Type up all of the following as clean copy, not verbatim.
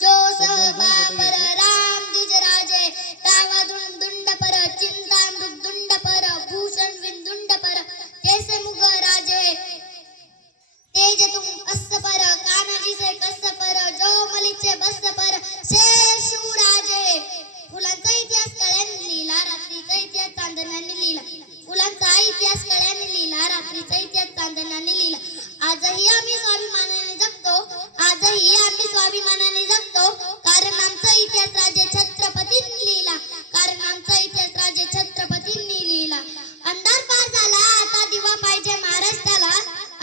जो सहबा पर राम द्विज राजे तावा दुंड पर चिंता मृगदुंड पर भूषण विंदुंड पर जैसे मुग राजे तेज तुम अस पर कान्हाजी से कस पर जो मलिचे बस पर शेर शिवराजे फुलांचा इतिहास कळ्यांनी लिहिला रात्रीचा इतिहास चांदण्याने लिहिला फुलांचा इतिहास कळ्यांनी लिहिला रात्रीचा इतिहास चांदण्याने लिहिला आजही आम्ही स्वाभिमानाने जगतो आजही आम्ही स्वाभिमानाने जगतो कारण आमचा इतिहास राजे छत्रपतींनी लिहिला कारण आमचा इतिहास राजे छत्रपतींनी लिहिला अंधार पार झाला आता दिवा पाहिजे महाराष्ट्राला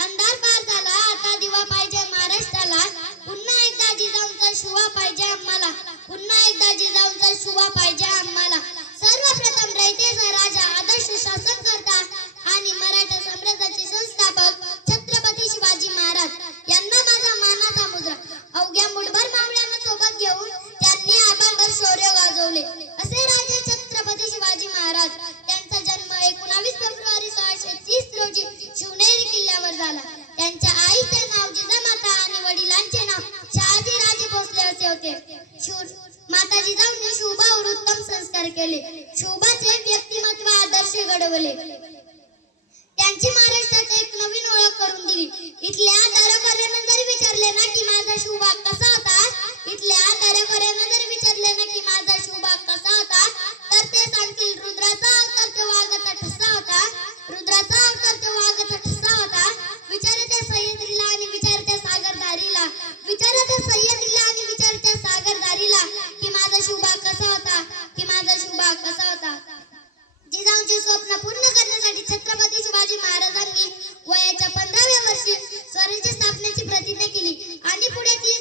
अंधार पार झाला आता दिवा पाहिजे महाराष्ट्राला पुन्हा एकदा जिजाऊंचा शुवा पाहिजे आम्हाला पुन्हा एकदा जिजाऊंचा शुवा पाहिजे आम्हाला सर्वप्रथम रयतेचा राजा आदर्श शासन करता आणि मराठा साम्राज्याचे संस्थापक छत्रपती शिवाजी महाराज यांना माझा मानाचा मुद्रा अवघ्या मुठभर मावळ्यांना सोबत घेऊन त्यांनी आबांवर शौर्य गाजवले असे राजे छत्रपती शिवाजी महाराज त्यांचा जन्म 19 फेब्रुवारी 1630 रोजी शिवनेरी किल्ल्यावर झाला त्यांच्या आईचे नाव जिजामाता आणि वडिलांचे नाव शहाजी राजे भोसले असे होते माता जिजाऊंनी शोभावर उत्तम संस्कार केले शोभाचे व्यक्तिमत्व आदर्श घडवले त्यांची महाराष्ट्रात एक नवीन ओळख करून दिली इथल्या दरोकऱ्यांना जर विचारले ना की माझा शोभा कसा होता इथल्या दरोकऱ्यांना जर विचारले ना की माझा शोभा कसा होता तर ते सांगतील रुद्राचा अवतार तो वाघाचा ठसा होता रुद्राचा अवतार तो वाघाचा ठसा होता विचाराच्या सह्याद्रीला आणि विचाराच्या सागरधारीला विचाराच्या सह्याद्रीला आणि विचाराच्या सागरधारीला की माझा शोभा कसा होता की माझा शोभा कसा होता जिजाऊंचे स्वप्न पूर्ण करण्यासाठी छत्रपती शिवाजी महाराजांनी वयाच्या 15व्या वर्षी स्वराज्य स्थापनेची प्रतिज्ञा केली आणि पुढे ती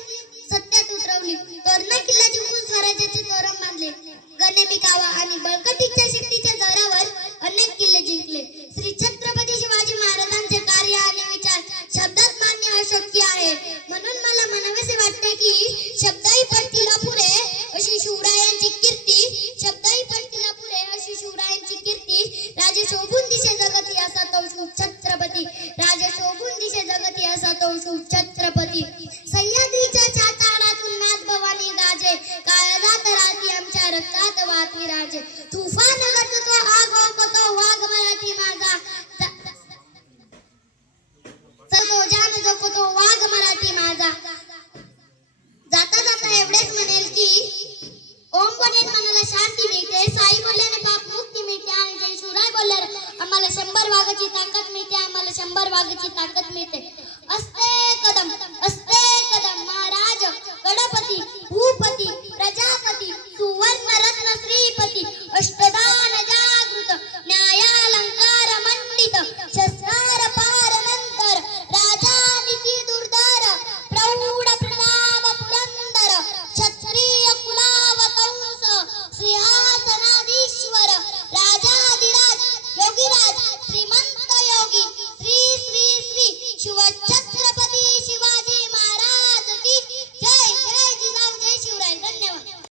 सत्यात उतरवली तोरणा किल्ला जिंकून स्वराज्याचे तोरण बांधले गणेमी कावा आणि बळकटीच्या शक्तीच्या जोरावर अनेक किल्ले जिंकले श्री छत्रपती शिवाजी महाराजांचे कार्य आणि विचार शब्दात मांडणे अशक्य आहे म्हणून मला म्हणावेसे वाटते की शब्दही पडतील अपुरे अशी शिवरायांची कीर्ती शब्दही पडतील अपुरे अशी शिवरायांची कीर्ती राजे शोभून दिशे जगती असा तो छत्रपती राजे शोभून दिशे जगती असा तो छत्रपती